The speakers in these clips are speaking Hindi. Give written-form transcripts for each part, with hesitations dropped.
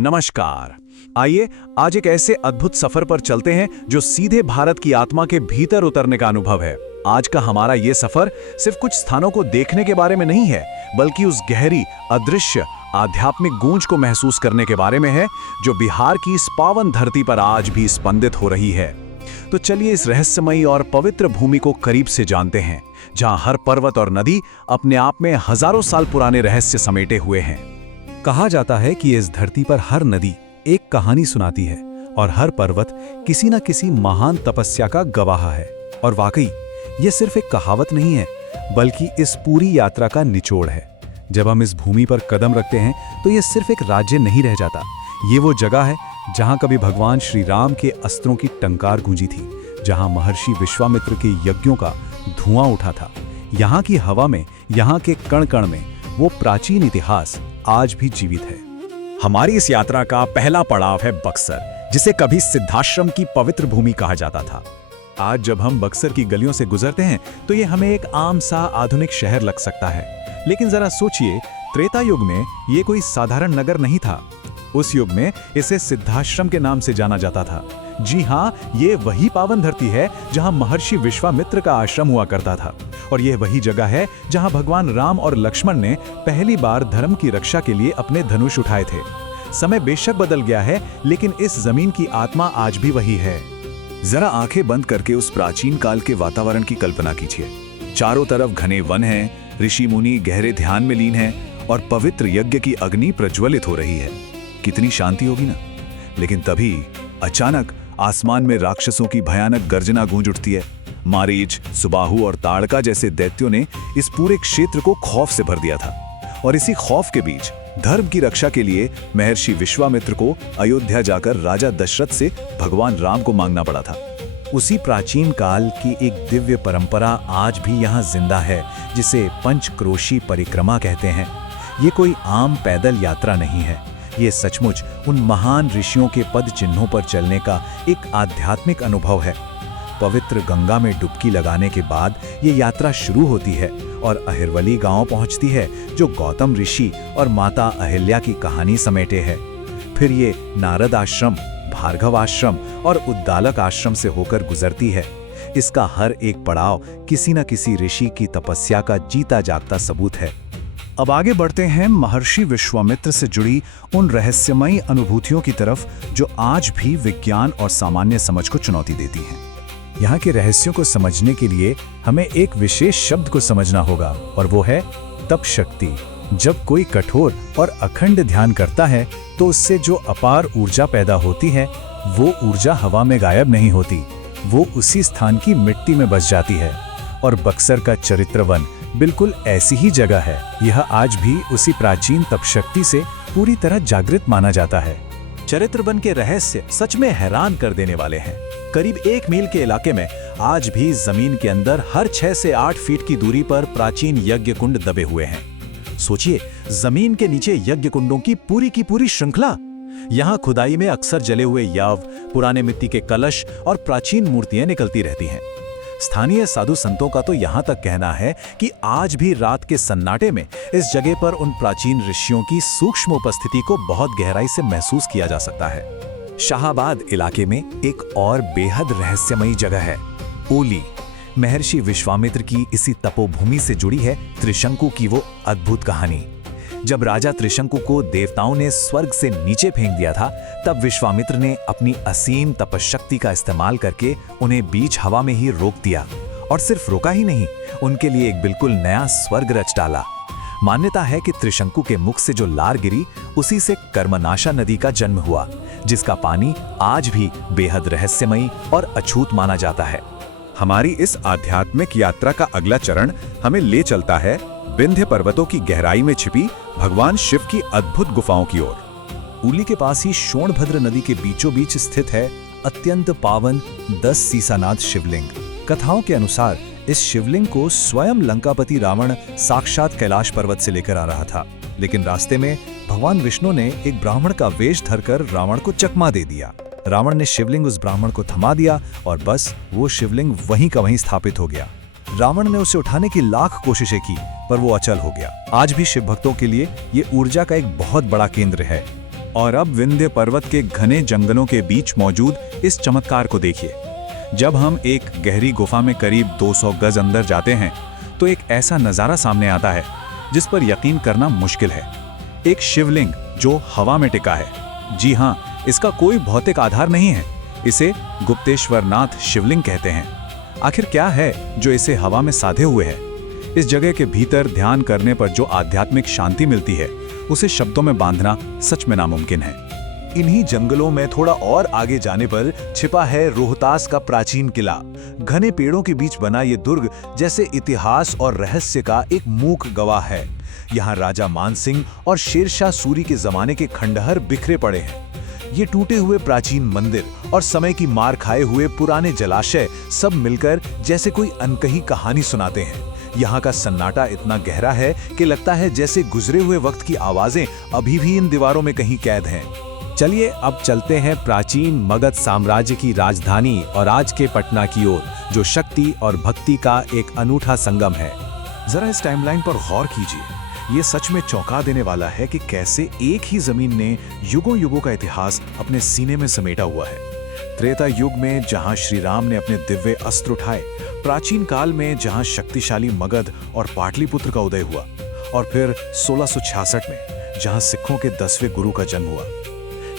नमस्कार। आइए आज एक ऐसे अद्भुत सफर पर चलते हैं जो सीधे भारत की आत्मा के भीतर उतरने का अनुभव है। आज का हमारा ये सफर सिर्फ कुछ स्थानों को देखने के बारे में नहीं है, बल्कि उस गहरी, अदृश्य, आध्यात्मिक गूंज को महसूस करने के बारे में है जो बिहार की इस पावन धरती पर आज भी स्पंदित हो रही है। तो चलिए इस रहस्यमयी और पवित्र भूमि को करीब से जानते हैं, जहां हर पर्वत और नदी अपने आप में हजारों साल पुराने रहस्य समेटे हुए हैं। कहा जाता है कि इस धरती पर हर नदी एक कहानी सुनाती है और हर पर्वत किसी न किसी महान तपस्या का गवाह है। और वाकई ये सिर्फ एक कहावत नहीं है, बल्कि इस पूरी यात्रा का निचोड़ है। जब हम इस भूमि पर कदम रखते हैं तो ये सिर्फ एक राज्य नहीं रह जाता, ये वो जगह है जहां कभी भगवान श्री राम के अस्त्रों की टंकार गूंजी थी, जहां महर्षि विश्वामित्र के यज्ञों का धुआं उठा था। यहाँ की हवा में, यहाँ के कण कण में वो प्राचीन इतिहास आज भी जीवित है। हमारी इस यात्रा का पहला पड़ाव है बक्सर, जिसे कभी सिद्धाश्रम की पवित्र भूमि कहा जाता था। आज जब हम बक्सर की गलियों से गुजरते हैं तो ये हमें एक आम सा आधुनिक शहर लग सकता है, लेकिन जरा सोचिए, त्रेता युग में ये कोई साधारण नगर नहीं था। उस युग में इसे सिद्धाश्रम के नाम से जाना जाता था। जी हाँ, ये वही पावन धरती है जहां महर्षि विश्वामित्र का आश्रम हुआ करता था, और यह वही जगह है जहां भगवान राम और लक्ष्मण ने पहली बार धर्म की रक्षा के लिए अपने धनुष उठाए थे। समय बेशक बदल गया है, लेकिन इस जमीन की आत्मा आज भी वही है। जरा आंखें बंद करके उस प्राचीन काल के वातावरण की कल्पना कीजिए। चारों तरफ घने वन हैं, ऋषि मुनि गहरे ध्यान में लीन हैं और पवित्र यज्ञ की अग्नि प्रज्वलित हो रही है। कितनी शांति होगी ना। लेकिन तभी अचानक आसमान में राक्षसों की भयानक गर्जना गूंज उठती है। मारीच, सुबाहु और ताड़का जैसे दैत्यों ने इस पूरे क्षेत्र को खौफ से भर दिया था, और इसी खौफ के बीच धर्म की रक्षा के लिए महर्षि विश्वामित्र को अयोध्या जाकर राजा दशरथ से भगवान राम को मांगना पड़ा था। उसी प्राचीन काल की एक दिव्य परंपरा आज भी यहाँ जिंदा है, जिसे पंचक्रोशी परिक्रमा कहते हैं। ये कोई आम पैदल यात्रा नहीं है, ये सचमुच उन महान ऋषियों के पद चिन्हों पर चलने का एक आध्यात्मिक अनुभव है। पवित्र गंगा में डुबकी लगाने के बाद ये यात्रा शुरू होती है और अहिरवली गांव पहुंचती है, जो गौतम ऋषि और माता अहिल्या की कहानी समेटे है। फिर ये नारद आश्रम, भार्गव आश्रम और उद्दालक आश्रम से होकर गुजरती है। इसका हर एक पड़ाव किसी न किसी ऋषि की तपस्या का जीता जागता सबूत है। अब आगे बढ़ते हैं महर्षि विश्वामित्र से जुड़ी उन रहस्यमयी अनुभूतियों की तरफ, जो आज भी विज्ञान और सामान्य समझ को चुनौती देती हैं। यहाँ के रहस्यों को समझने के लिए हमें एक विशेष शब्द को समझना होगा, और वो है तप शक्ति। जब कोई कठोर और अखंड ध्यान करता है तो उससे जो अपार ऊर्जा पैदा होती है, वो ऊर्जा हवा में गायब नहीं होती, वो उसी स्थान की मिट्टी में बस जाती है। और बक्सर का चरित्रवन बिल्कुल ऐसी ही जगह है। यह आज भी उसी प्राचीन तपशक्ति से पूरी तरह जागृत माना जाता है। चरित्रवन के रहस्य सच में हैरान कर देने वाले हैं। करीब 1 मील के इलाके में आज भी जमीन के अंदर हर 6 से 8 फीट की दूरी पर प्राचीन यज्ञ कुंड दबे हुए हैं। सोचिए, जमीन के नीचे यज्ञ कुंडों की पूरी श्रृंखला। यहाँ खुदाई में अक्सर जले हुए याव, पुराने मिट्टी के कलश और प्राचीन मूर्तियां निकलती रहती हैं। स्थानीय साधु संतों का तो यहाँ तक कहना है कि आज भी रात के सन्नाटे में इस जगह पर उन प्राचीन ऋषियों की सूक्ष्म उपस्थिति को बहुत गहराई से महसूस किया जा सकता है। शाहाबाद इलाके में एक और बेहद रहस्यमयी जगह है, ओली। महर्षि विश्वामित्र की इसी तपोभूमि से जुड़ी है त्रिशंकु की वो अद्भुत कहानी। जब राजा त्रिशंकु को देवताओं ने स्वर्ग से नीचे फेंक दिया था, तब विश्वामित्र ने अपनी असीम तपशक्ति का इस्तेमाल करके उन्हें बीच हवा में ही रोक दिया। और सिर्फ रोका ही नहीं, उनके लिए एक बिल्कुल नया स्वर्ग रच डाला। मान्यता है कि त्रिशंकु के मुख से जो लार गिरी, उसी से कर्मनाशा नदी का जन्म हुआ, जिसका पानी आज भी बेहद रहस्यमयी और अछूत माना जाता है। हमारी इस आध्यात्मिक यात्रा का अगला चरण हमें ले चलता है विंध्य पर्वतों की गहराई में छिपी भगवान शिव की अद्भुत गुफाओं की ओर। उली के पास ही सोनभद्र नदी के बीचों बीच स्थित है अत्यंत पावन 10 सीसानाथ शिवलिंग। कथाओं के अनुसार इस शिवलिंग को स्वयं लंकापति रावण साक्षात कैलाश पर्वत से लेकर आ रहा था, लेकिन रास्ते में भगवान विष्णु ने एक ब्राह्मण का वेश धरकर रावण को चकमा दे दिया। रावण ने शिवलिंग उस ब्राह्मण को थमा दिया और बस वो शिवलिंग वहीं का वहीं स्थापित हो गया। रावण ने उसे उठाने की लाख कोशिशें की, पर वो अचल हो गया। आज भी शिव भक्तों के लिए ये ऊर्जा का एक बहुत बड़ा केंद्र है। और अब विंध्य पर्वत के घने जंगलों के बीच मौजूद इस चमत्कार को देखिए। जब हम एक गहरी गुफा में करीब 200 गज अंदर जाते हैं तो एक ऐसा नज़ारा सामने आता है जिस पर यकीन करना मुश्किल है। एक शिवलिंग जो हवा में टिका है। जी हाँ, इसका कोई भौतिक आधार नहीं है। इसे गुप्तेश्वरनाथ शिवलिंग कहते हैं। आखिर क्या है जो इसे हवा में साधे हुए है? इस जगह के भीतर ध्यान करने पर जो आध्यात्मिक शांति मिलती है उसे शब्दों में बांधना सच में नामुमकिन है। इन्हीं जंगलों में थोड़ा और आगे जाने पर छिपा है रोहतास का प्राचीन किला। घने पेड़ों के बीच बना ये दुर्ग जैसे इतिहास और रहस्य का एक मूक गवाह है। यहाँ राजा मानसिंह और शेरशाह सूरी के जमाने के खंडहर बिखरे पड़े हैं। ये टूटे हुए प्राचीन मंदिर और समय की मार खाए हुए पुराने जलाशय सब मिलकर जैसे कोई अनकही कहानी सुनाते हैं। यहाँ का सन्नाटा इतना गहरा है कि लगता है जैसे गुजरे हुए वक्त की आवाजें अभी भी इन दीवारों में कहीं कैद हैं। चलिए अब चलते हैं प्राचीन मगध साम्राज्य की राजधानी और आज के पटना की ओर, जो शक्ति और भक्ति का एक अनूठा संगम है। जरा इस टाइमलाइन पर गौर कीजिए। ये सच में चौंका देने वाला है कि कैसे एक ही जमीन ने युगों युगों का इतिहास अपने सीने में समेटा हुआ है। त्रेता युग में जहां श्री राम ने अपने दिव्य अस्त्र उठाए, प्राचीन काल में जहां शक्तिशाली मगध और पाटलिपुत्र का उदय हुआ, और फिर 1666 में जहां सिखों के 10वें गुरु का जन्म हुआ।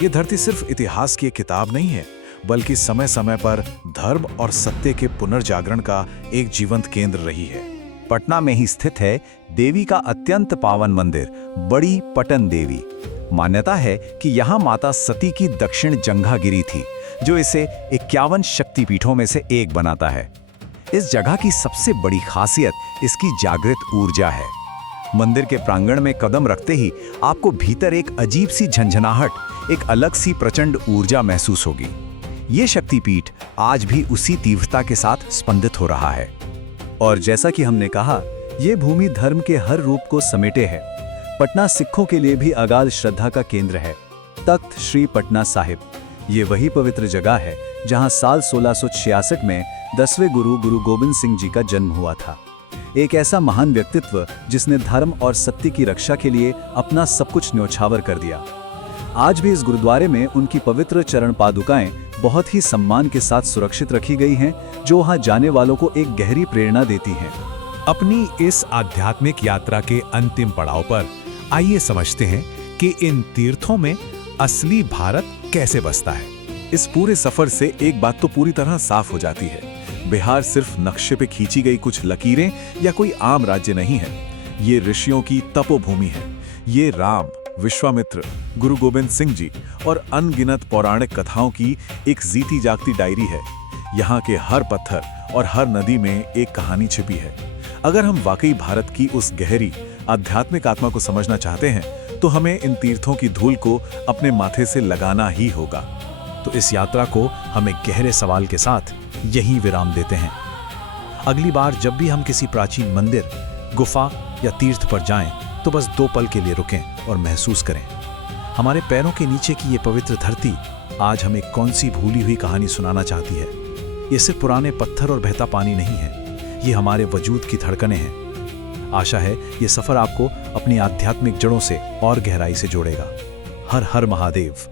ये धरती सिर्फ इतिहास की एक किताब नहीं है, बल्कि समय समय पर धर्म और सत्य के पुनर्जागरण का एक जीवंत केंद्र रही है। पटना में ही स्थित है देवी का अत्यंत पावन मंदिर बड़ी पटन देवी। मान्यता है कि यहाँ माता सती की दक्षिण जंघा गिरी थी, जो इसे 51 शक्तिपीठों में से एक बनाता है। इस जगह की सबसे बड़ी खासियत इसकी जागृत ऊर्जा है। मंदिर के प्रांगण में कदम रखते ही आपको भीतर एक अजीब सी झंझनाहट, एक अलग सी प्रचंड ऊर्जा महसूस होगी। ये शक्तिपीठ आज भी उसी तीव्रता के साथ स्पंदित हो रहा है। और जैसा कि हमने कहा, ये भूमि धर्म के हर रूप को समेटे है। पटना सिखों के लिए भी अगाध श्रद्धा का केंद्र है। तख्त श्री पटना साहिब, ये वही पवित्र जगह है जहां साल 1666 में 10वें गुरु गोविंद सिंह जी का जन्म हुआ था। एक ऐसा महान व्यक्तित्व जिसने धर्म और सत्य की रक्षा के लिए अपना सब कुछ न्योछावर कर दिया। आज भी इस गुरुद्वारे में उनकी पवित्र चरण पादुकाएं बहुत ही सम्मान के साथ सुरक्षित रखी गई हैं, जो वहां जाने वालों को एक गहरी प्रेरणा देती हैं। अपनी इस आध्यात्मिक यात्रा के अंतिम पड़ाव पर आइए समझते हैं कि इन तीर्थों में असली भारत कैसे बसता है। इस पूरे सफर से एक बात तो पूरी तरह साफ हो जाती है, बिहार सिर्फ नक्शे पे खींची गई कुछ लकीरें या कोई आम राज्य नहीं है। ये ऋषियों की तपोभूमि है। ये राम, विश्वामित्र, गुरु गोविंद सिंह जी और अनगिनत पौराणिक कथाओं की एक जीती जागती डायरी है। यहाँ के हर पत्थर और हर नदी में एक कहानी छिपी है। अगर हम वाकई भारत की उस गहरी आध्यात्मिक आत्मा को समझना चाहते हैं तो हमें इन तीर्थों की धूल को अपने माथे से लगाना ही होगा। तो इस यात्रा को हमें गहरे सवाल के साथ यहीं विराम देते हैं। अगली बार जब भी हम किसी प्राचीन मंदिर, गुफा या तीर्थ पर जाएं, तो बस 2 पल के लिए रुकें और महसूस करें, हमारे पैरों के नीचे की ये पवित्र धरती आज हमें कौन सी भूली हुई कहानी सुनाना चाहती है। ये सिर्फ पुराने पत्थर और बहता पानी नहीं है, ये हमारे वजूद की धड़कनें हैं। आशा है ये सफर आपको अपनी आध्यात्मिक जड़ों से और गहराई से जोड़ेगा। हर हर महादेव।